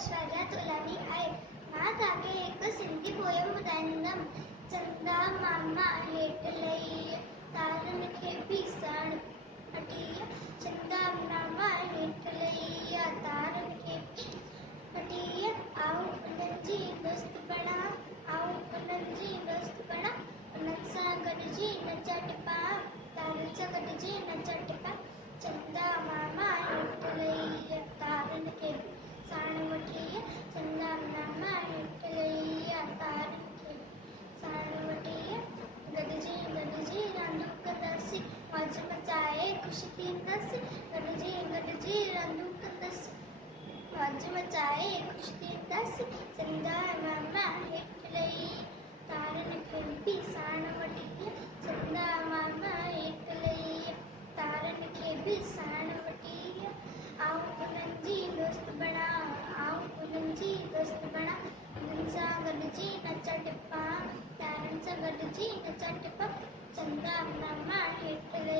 ऐश्वर्या तोलानी आहे। मां तव्हांखे हिकु सिंधी पोयम ॿुधाईंदमि। चंदा मामा हेठि लही तारनि खे बि साण वठी। चंदा मामा हेठि लही तारनि खे बि वठी। आऊं उन्हनि जी दोस्त बणा, आऊं उन्हनि जी दोस्त बणा, उन्हनि सां गॾिजी नचा टिपा, तारनि सां गॾिजी नचा टिपा। चंदा मामा हेठि लही तारनि खे बि साण वठी। चंदा मामा हेठि लही तारनि खे बि साण वठी। गॾिजी गॾिजी रांदियूं कंदासीं, मौज मचाए ख़ुशि थींदासीं। गॾिजी गॾिजी रांदियूं कंदासीं, मौज मचाए ख़ुशि थींदासीं। चंदा मामा हेठि लही तारनि खे बि साण वठी। चंदा मामा हेठि लही तारनि खे बि साण वठी। आऊं उन्हनि जी दोस्त बणा, आऊं उन्हनि जी दोस्त बणा, उन्हनि सां गॾिजी नचा टिपा, तारनि सां गॾिजी नचा टिपा। चंदा मामा हेठि लही